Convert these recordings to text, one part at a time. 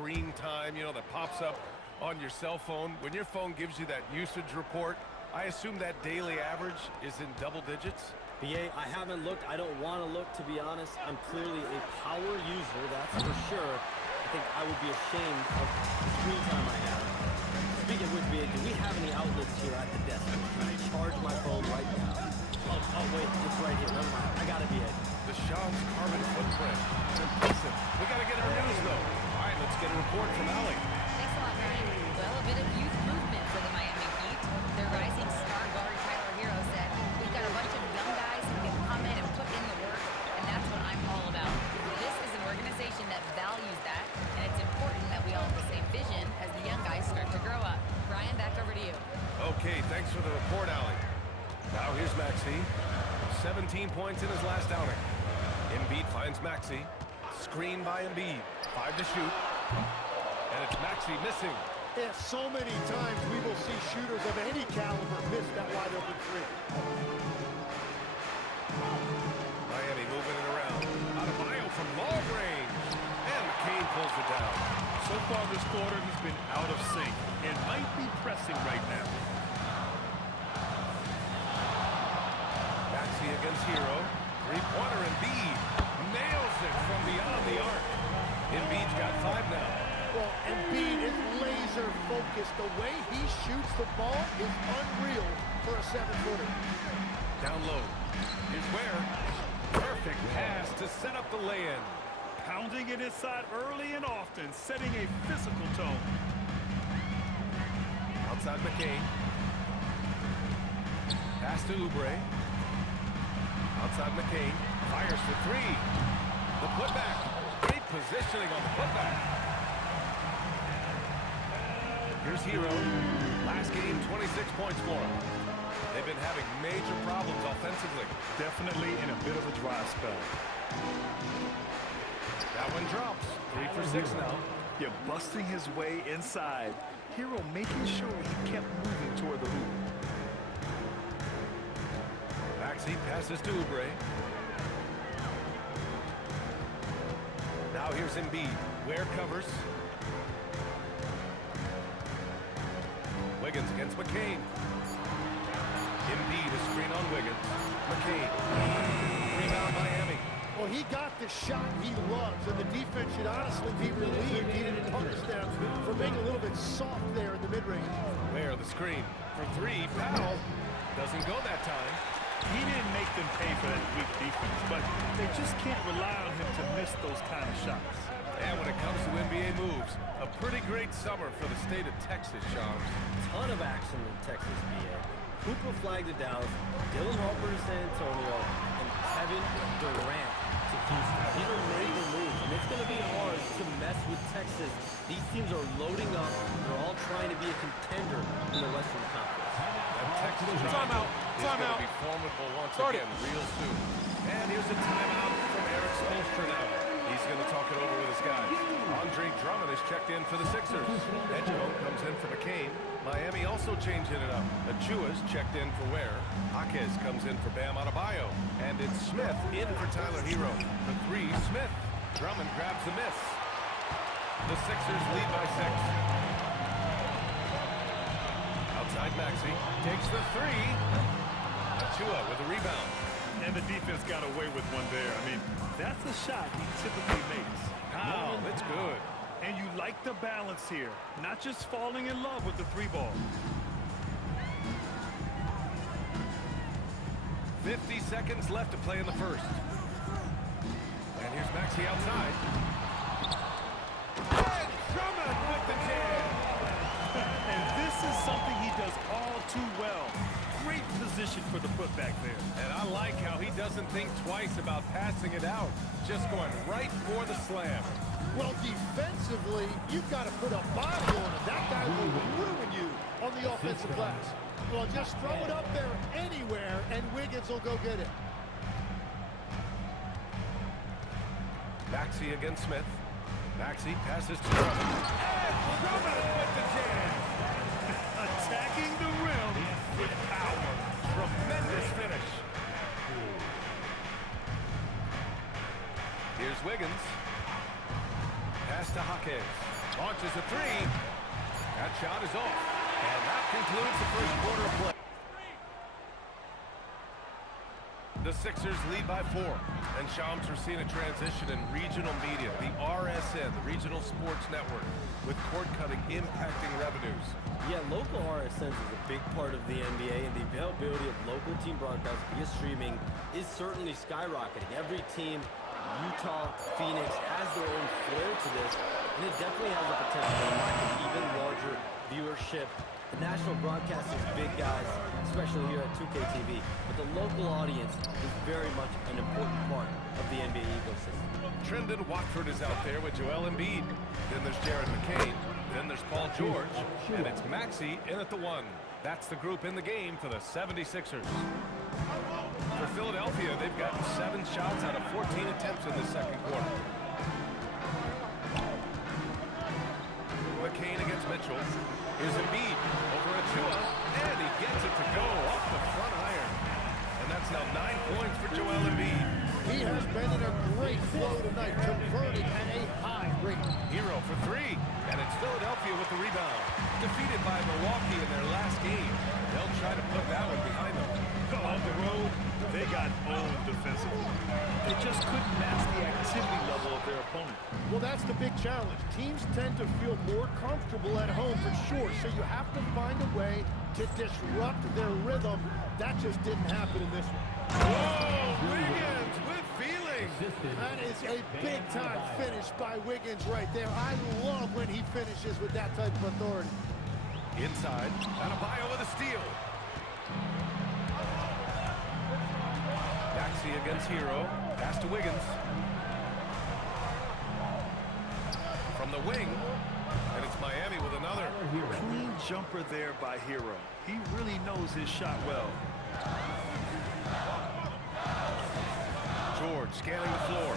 screen time, you know, that pops up on your cell phone. When your phone gives you that usage report, I assume that daily average is in double digits? BA, I haven't looked. I don't want to look, to be honest. I'm clearly a power user, that's for sure. I think I would be ashamed of the screen time I have. Speaking of which, BA, do we have any outlets here at the desk? Can I charge my phone right now? Oh, wait, it's right here. Never mind. I got it, BA. The Shams carbon footprint. It's impressive. We got to get our news, though. All right, let's get a report from Allie. Thanks a lot, Ryan. Well, a bit of youth movement for the Miami Heat. Their rising star guard, Herro, said, we've got a bunch of young guys who can come in and put in the work, and that's what I'm all about. This is an organization that values that, and it's important that we all have the same vision as the young guys start to grow up. Ryan, back over to you. Okay, thanks for the report, Allie. Now here's Maxey. 17 points in his last outing. Embiid finds Maxey. Screen by Embiid. 5 to shoot. And it's Maxey missing. Yeah, so many times we will see shooters of any caliber miss that wide open three. Miami moving it around. Adebayo from long range. And McCain pulls it down. So far this quarter, he's been out of sync and might be pressing right now. Maxey against Herro. Three-pointer Embiid. Nails it from beyond the arc. Embiid's got 5 now. Well, Embiid is laser focused. The way he shoots the ball is unreal for a 7-footer. Down low. Here's Ware. Perfect pass to set up the lay-in. Pounding it inside early and often, setting a physical tone. Outside McCain. Pass to Oubre. Outside McCain. Fires for 3. The putback. Great positioning on the putback. Here's Herro. Last game, 26 points for him. They've been having major problems offensively. Definitely in a bit of a dry spell. That one drops. 3 for 6 now. Yeah, busting his way inside. Herro making sure he kept moving toward the hoop. Maxey passes to Oubre. Now here's Embiid. Ware covers. Wiggins against McCain. Embiid, a screen on Wiggins. McCain. Rebound Miami. Well, he got the shot he loves, and the defense should honestly be relieved he didn't punish them for being a little bit soft there in the mid-range. Ware the screen for 3. Powell doesn't go that time. He didn't make them pay for that weak defense, but they just can't rely on him to miss those kind of shots. And when it comes to NBA moves, a pretty great summer for the state of Texas, Shams. Ton of action in Texas, BA. Cooper flagged to Dallas, Dylan Harper to San Antonio, and Kevin Durant to Houston. These are major moves, and it's going to be hard to mess with Texas. These teams are loading up. They're all trying to be a contender in the Western Conference. That Texas Timeout. is going to be formidable once again real soon. And here's a timeout from Eric Spoelstra now. He's going to talk it over with his guys. Andre Drummond is checked in for the Sixers. Edgecombe comes in for McCain. Miami also changing it up. Achua's checked in for Ware. Jaquez comes in for Bam Adebayo. And it's Smith in for Tyler Herro. For 3, Smith. Drummond grabs the miss. The Sixers lead by 6. Outside Maxey. Takes the 3. Achua with a rebound. And the defense got away with one there. I mean, that's a shot he typically makes. Wow, that's good. And you like the balance here. Not just falling in love with the 3-ball. 50 seconds left to play in the first. And here's Maxey outside. And Drummond with the jam. And this is something he does all too well. Great position for the putback there. And I like how he doesn't think twice about passing it out. Just going right for the slam. Well, defensively, you've got to put a body on him. That guy will ruin you on the offensive glass. Well, just throw it up there anywhere, and Wiggins will go get it. Maxey against Smith. Maxey passes to Drummond. And Drummond with the jam. Attacking the rim with power. Tremendous finish. Here's Wiggins. Pass to Jaquez. Launches a three. That shot is off. And that concludes the first quarter of play. The Sixers lead by 4. And Shams, we're seeing a transition in regional media. The RSN, the Regional Sports Network, with cord-cutting impacting revenues. Yeah, local RSNs is a big part of the NBA, and the availability of local team broadcasts via streaming is certainly skyrocketing. Every team, Utah, Phoenix, has their own flair to this, and it definitely has the potential to unlock an even larger viewership. The national broadcast is big, guys, especially here at 2K TV, but the local audience is very much an important part of the NBA ecosystem. Trendon Watford is out there with Joel Embiid. Then there's Jared McCain. Then there's Paul George. And it's Maxey in at the 1. That's the group in the game for the 76ers. For Philadelphia, they've gotten 7 shots out of 14 attempts in the second quarter. McCain against Mitchell. Here's Embiid over Achua, and he gets it to go off the front iron. And that's now 9 points for Joel Embiid. He has been in a great flow tonight, converting at a high rate. Herro for 3, and it's Philadelphia with the rebound. Defeated by Milwaukee in their last game. They'll try to put that one behind them. On the road, they got owned defensively. They just couldn't match the activity level of their opponent. Well, that's the big challenge. Teams tend to feel more comfortable at home for sure, so you have to find a way to disrupt their rhythm. That just didn't happen in this one. Whoa, Wiggins with feeling. That is a big-time finish by Wiggins right there. I love when he finishes with that type of authority. Inside, Adebayo with a steal. Maxey against Herro. Pass to Wiggins. From the wing, and it's Miami with another. Clean jumper there by Herro. He really knows his shot well. George scanning the floor.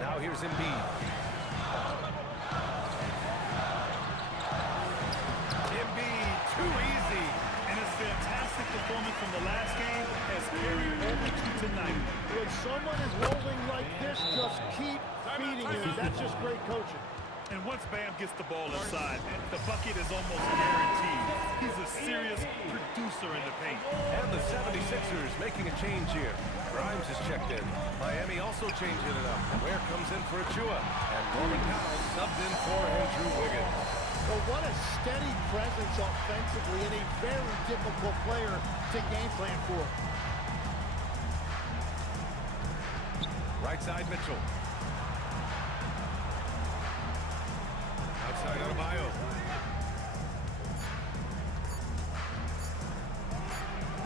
Now here's Embiid. Embiid, too easy. And his fantastic performance from the last game has carried over to tonight. When someone is rolling like this, just keep feeding him. That's just great coaching. And once Bam gets the ball inside, the bucket is almost guaranteed. He's a serious producer in the paint. And the 76ers making a change here. Grimes is checked in. Miami also changing it up. Ware comes in for Achua. And Norman Powell subbed in for Andrew Wiggins. Well, what a steady presence offensively and a very difficult player to game plan for. Right side Mitchell. Outside Adebayo.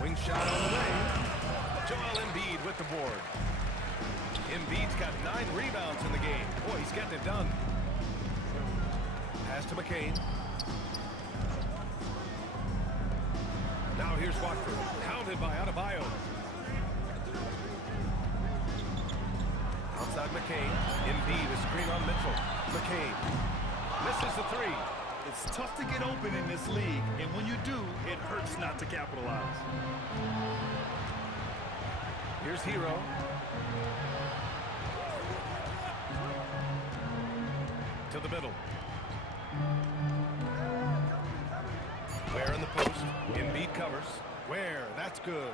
Wing shot on the way. Joel Embiid with the board. Embiid's got 9 rebounds in the game. Boy, he's getting it done. Pass to McCain. Now here's Watford. Counted by Adebayo. Outside McCain. Embiid, a screen on Mitchell. McCain misses the 3. It's tough to get open in this league, and when you do, it hurts not to capitalize. Here's Herro. To the middle. Ware in the post. Embiid covers. Ware, that's good.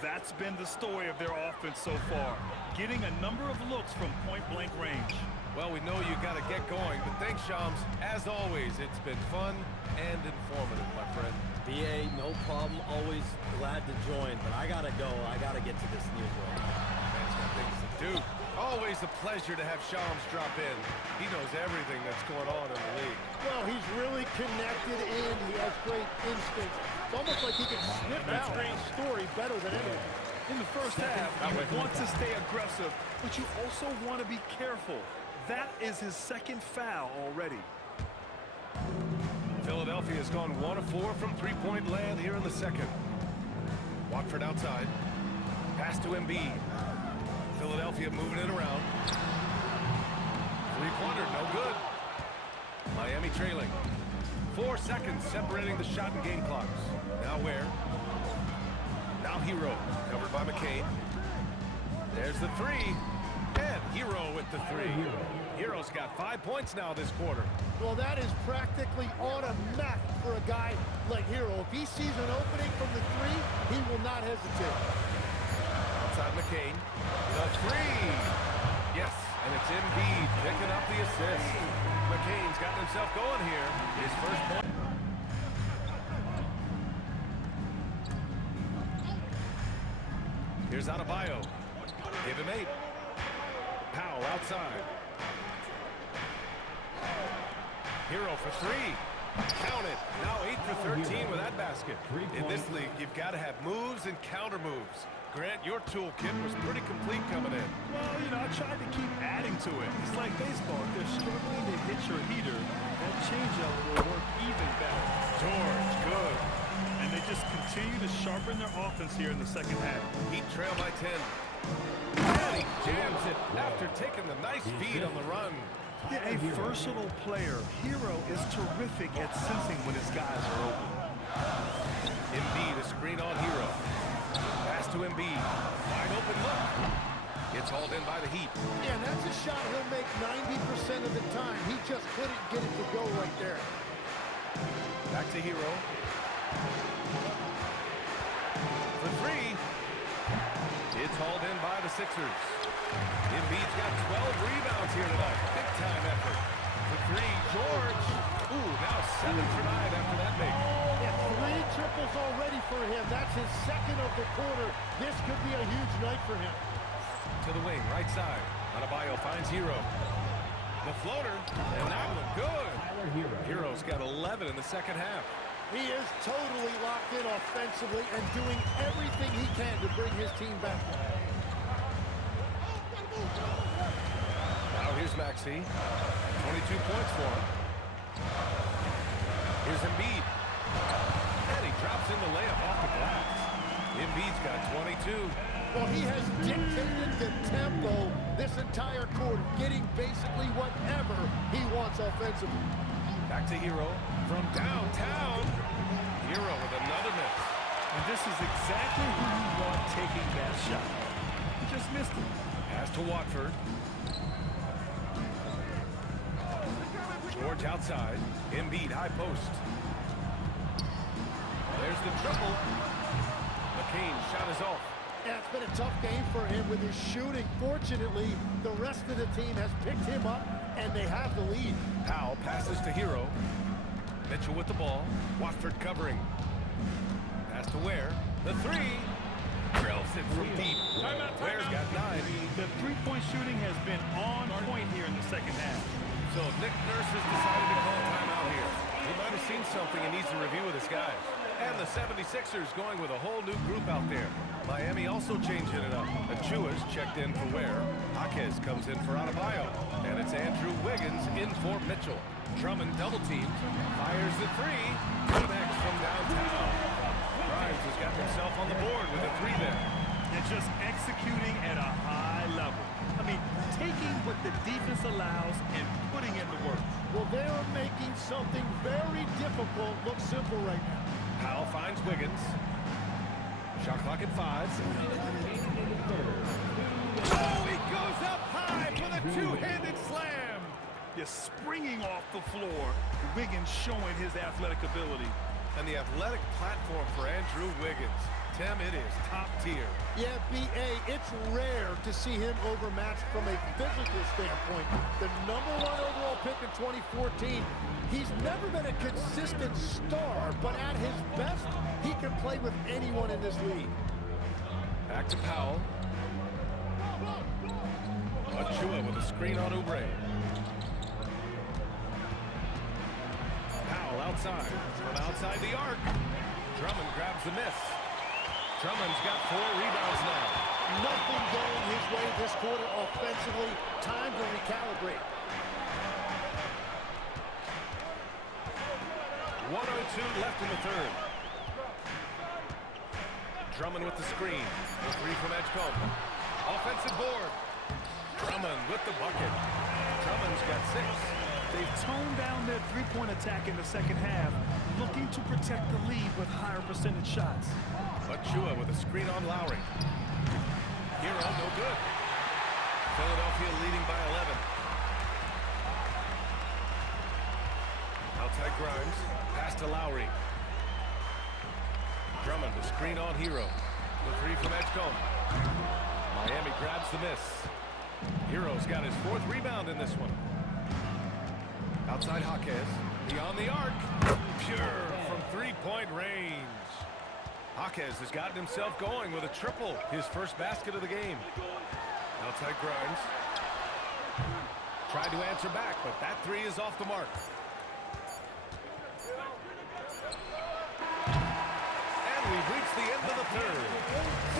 That's been the story of their offense so far, getting a number of looks from point-blank range. Well, we know you got to get going, but thanks, Shams. As always, it's been fun and informative, my friend. BA, no problem. Always glad to join, but I gotta go. I gotta get to this newsroom. Man's got things to do. Always a pleasure to have Shams drop in. He knows everything that's going on in the league. Well, he's really connected in. He has great instincts. It's almost like he can sniff out a story better than anyone. In the first half, you want to stay aggressive, but you also want to be careful. That is his second foul already. Philadelphia has gone 1 of 4 from three-point land here in the second. Watford outside. Pass to Embiid. Philadelphia moving it around. Three-pointer, no good. Miami trailing. 4 seconds separating the shot and game clocks. Now Ware. Now Herro, covered by McCain. There's the 3. And Herro with the 3. Herro's got 5 points now this quarter. Well, that is practically automatic for a guy like Herro. If he sees an opening from the three, he will not hesitate. Outside McCain. The three. Yes, and it's Embiid picking up the assist. McCain's gotten himself going here. His first point. Here's Adebayo. Give him 8. Powell outside. Herro for 3. Count it. Now 8 for 13 with that basket. In this league, you've got to have moves and counter moves. Grant, your toolkit was pretty complete coming in. Well, you know, I tried to keep adding to it. It's like baseball. If they're struggling to hit your heater, that changeup will work even better. George, good. And they just continue to sharpen their offense here in the second half. Heat trail by 10. And he jams it after taking the nice feed on the run. Yeah, a versatile player. Herro is terrific at sensing when his guys are open. Embiid, a screen on Herro. Pass to Embiid. Wide open look. It's hauled in by the Heat. Yeah, and that's a shot he'll make 90% of the time. He just couldn't get it to go right there. Back to Herro. For 3. It's hauled in by the Sixers. Embiid's got 12 rebounds here tonight. Big time effort. For 3, George. Ooh, now 7 for 9 after that make. Yeah, 3 triples already for him. That's his second of the quarter. This could be a huge night for him. To the wing, right side. Adebayo finds Herro. The floater, and that one good. Herro's got 11 in the second half. He is totally locked in offensively and doing everything he can to bring his team back. Now here's Maxey. 22 points for him. Here's Embiid. And he drops in the layup off the glass. Embiid's got 22. Well, he has dictated the tempo this entire quarter, getting basically whatever he wants offensively. Back to Herro from downtown. Herro with another miss. And this is exactly who you want taking that shot. He just missed it. Pass to Watford. George outside. Embiid high post. There's the triple. McCain's shot is off. Yeah, it's been a tough game for him with his shooting. Fortunately, the rest of the team has picked him up, and they have the lead. Powell passes to Herro. Mitchell with the ball. Watford covering. Pass to Ware. The 3. Drills it from deep. Ware's got 9. The three-point shooting has been on point here in the second half. So Nick Nurse has decided to call timeout here. He might have seen something and needs to review with his guys. And the 76ers going with a whole new group out there. Miami also changing it up. Achua's checked in for Ware. Jaquez comes in for Adebayo. And it's Andrew Wiggins in for Mitchell. Drummond double teamed. Fires the 3. Connects from downtown. Grimes has got himself on the board with a 3 there. And just executing at a high level. I mean, taking what the defense allows and putting in the work. Well, they are making something very difficult look simple right now. Powell finds Wiggins. Shot clock at 5. Oh, he goes up high for the two-handed slam. Just springing off the floor. Wiggins showing his athletic ability. And the athletic platform for Andrew Wiggins. Tim, it is top tier. Yeah, B.A., it's rare to see him overmatched from a physical standpoint. The #1 overall pick in 2014. He's never been a consistent star, but at his best, he can play with anyone in this league. Back to Powell. Achua with a screen on Oubre. Powell outside. From outside the arc. Drummond grabs the miss. Drummond's got 4 rebounds now. Nothing going his way this quarter offensively. Time to recalibrate. 1:02 left in the third. Drummond with the screen. The 3 from Edgecombe. Offensive board. Drummond with the bucket. Drummond's got 6. They've toned down their three-point attack in the second half, looking to protect the lead with higher percentage shots. Achua with a screen on Lowry. Herro, no good. Philadelphia leading by 11. Grimes. Pass to Lowry. Drummond, the screen on Herro. The three from Edgecombe. Miami grabs the miss. Herro's got his 4th rebound in this one. Outside Jaquez. Beyond the arc. Pure from three-point range. Jaquez has gotten himself going with a triple. His first basket of the game. Outside Grimes. Tried to answer back, but that three is off the mark. And we've reached the end of the third.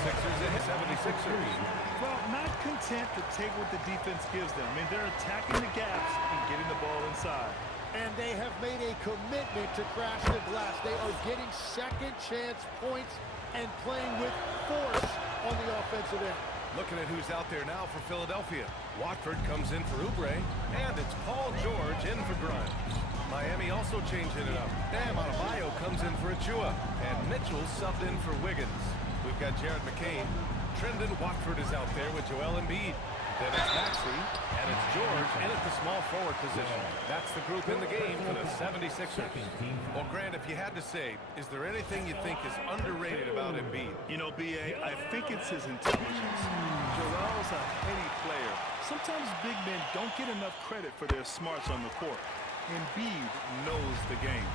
Sixers ahead, 76ers. Well, not content to take what the defense gives them. I mean, they're attacking the gaps and getting the ball inside. And they have made a commitment to crash the glass. They are getting second chance points and playing with force on the offensive end. Looking at who's out there now for Philadelphia. Watford comes in for Oubre, and it's Paul George in for Grimes. Miami also changing it up. Adebayo comes in for Achua, and Mitchell subbed in for Wiggins. We've got Jared McCain. Trendon Watford is out there with Joel Embiid. Then it's Maxey, and it's George in at the small forward position. That's the group in the game for the 76ers. Well, Grant, if you had to say, is there anything you think is underrated about Embiid? You know, B.A., I think it's his intelligence. Joel's a heady player. Sometimes big men don't get enough credit for their smarts on the court. Embiid knows the game.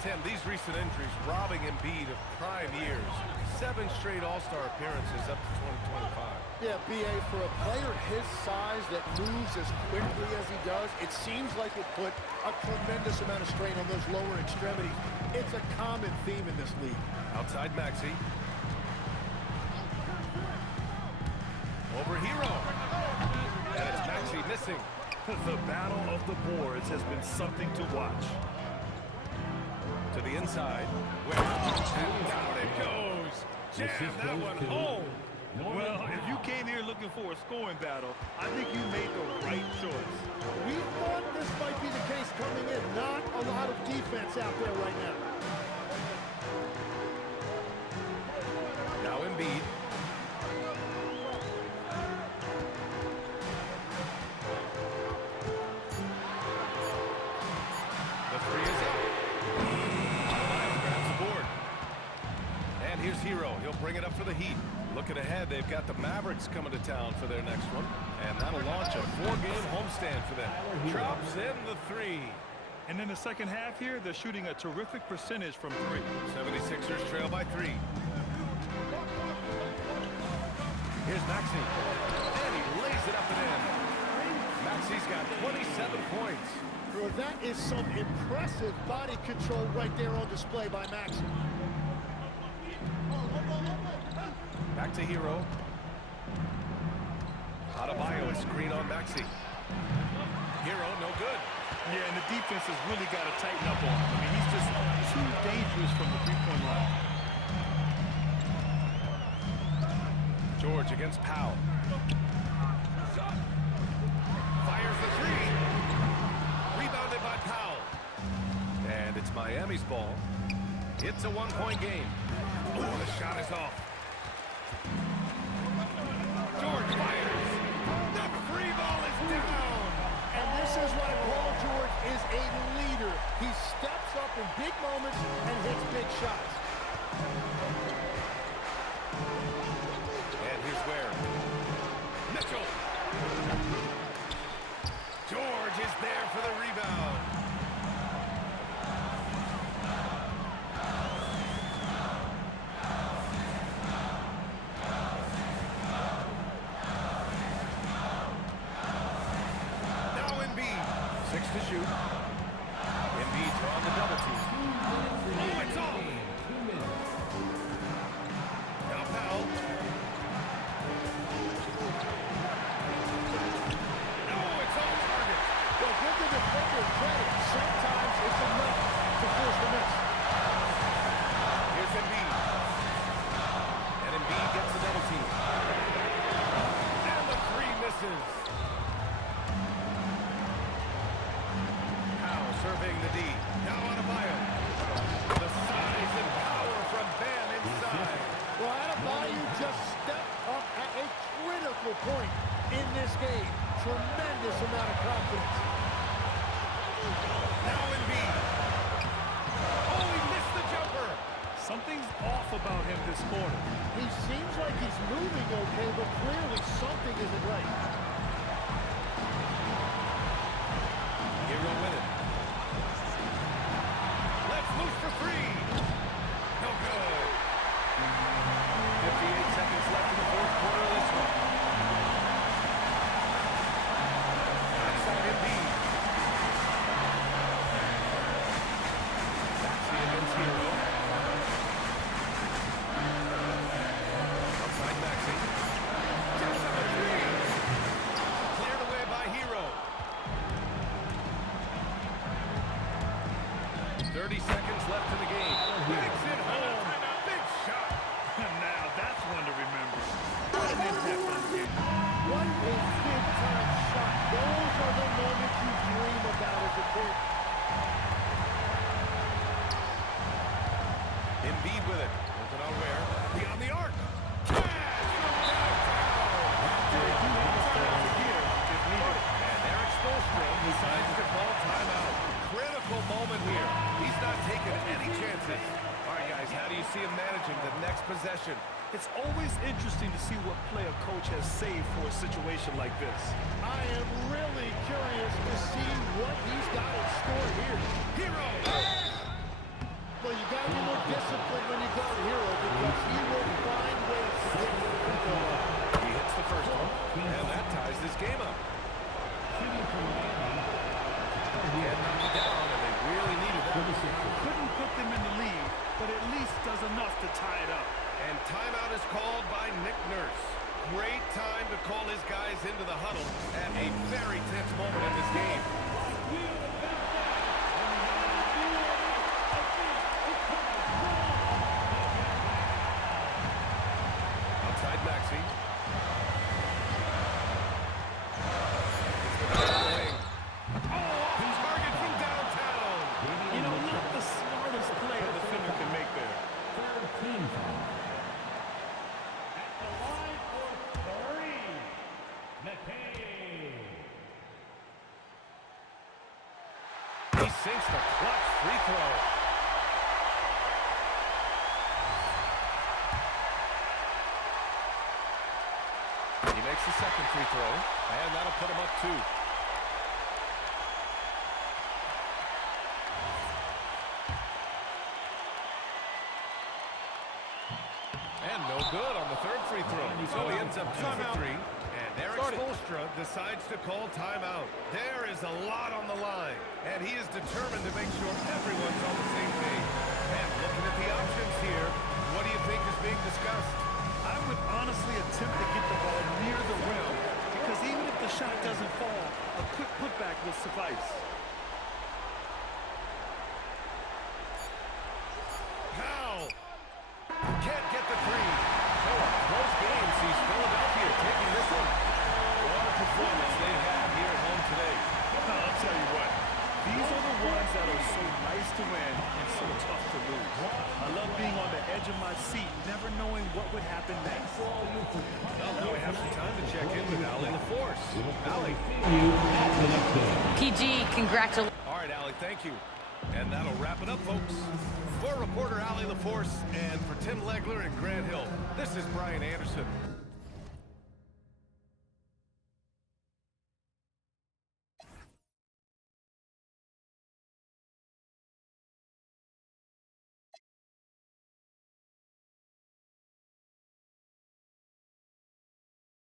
Tim, these recent injuries robbing Embiid of prime years. 7 straight All-Star appearances up to 2025. Yeah, B.A., for a player his size that moves as quickly as he does, it seems like it put a tremendous amount of strain on those lower extremities. It's a common theme in this league. Outside Maxey. Over Herro. And it's Maxey missing. The battle of the boards has been something to watch. To the inside. And down it goes. Jam that one home. Well, if you came here looking for a scoring battle, I think you made the right choice. We thought this might be the case coming in. Not a lot of defense out there right now. Now Embiid. The three is up. Adebayo grabs the board. And here's Herro. He'll bring it up for the Heat. Looking ahead, they've got the Mavericks coming to town for their next one. And that'll launch a 4-game homestand for them. Drops in the three. And in the second half here, they're shooting a terrific percentage from 3. 76ers trail by 3. Here's Maxey. And he lays it up and in. Maxey's got 27 points. Well, that is some impressive body control right there on display by Maxey. Back to Herro. Adebayo is screen on Maxey. Herro, no good. Yeah, and the defense has really got to tighten up on him. I mean, he's just too dangerous from the three-point line. George against Powell. Fires the three. Rebounded by Powell. And it's Miami's ball. It's a 1-point game. Oh, the shot is off. George fires. The free ball is down. And this is why Paul George is a leader. He steps up in big moments and hits big shots. And here's where Mitchell. George is there for the rebound. To shoot. Embiid's on the double team. Oh, it's off. Now Powell. No, it's off target. Well, give the defender credit. Sometimes it's enough to force the miss. Here's Embiid. And Embiid gets the double team. And the three misses. Surveying the D. Now Adebayo. The size and power from Bam inside. Well, Adebayo just stepped up at a critical point in this game. Tremendous amount of confidence. Now Embiid. Something's off about him this quarter. He seems like he's moving okay, but clearly something isn't right. Herro with it. Let's loose for three. No good. 58 seconds left in the fourth quarter of this one. Outside Embiid. Maxey against Herro. Outside Maxey. Tips up a three. Cleared away by Herro. 30 seconds left in the game. Banks it home. Big shot. Now that's one to remember. What an impact on the game. What a big-time shot. Those are the moments you dream about as a kid. Embiid with it. Looking on where? Beyond the arc. Cash from downtown. And Eric Spoelstra decides to call timeout. Critical moment here. He's not taking any chances. All right, guys, how do you see him managing the next possession? It's always interesting to see what play a coach has saved for a situation like this. I am really curious to see what he's got in store here. Herro. Well, you got to be more disciplined when you guard Herro because he will find ways to get to the free throw line. He hits the first one, and that ties this game up. Yeah, knocked down, and they really needed that. Couldn't put them in the lead, but at least does enough to tie it up. And timeout is called by Nick Nurse. Great time to call his guys into the huddle at a very tense moment in this game. Outside Maxey. Target from downtown. You know, not the smartest play a defender can make there. He sinks the clutch free throw. He makes the second free throw, and that'll put him up 2. And no good on the third free throw. So he ends up 2 for 3. And Eric Spoelstra decides to call timeout. There is a lot on the line, and he is determined to make sure everyone's on the same page. And looking at the options here, what do you think is being discussed? I would honestly attempt to get the ball near the rim because even if the shot doesn't fall, a quick putback will suffice. Powell can't get the three. So a close game sees Philadelphia taking this one. What a performance they have here at home today. I'll tell you what, these are the ones that are so nice to win and so tough to lose. I love being on the edge of my seat, never knowing what would happen next. Well, now we have some time to check in with Allie LaForce. Allie. PG, congratulations. All right, Allie, thank you. And that'll wrap it up, folks. For reporter Allie LaForce and for Tim Legler and Grant Hill, this is Brian Anderson.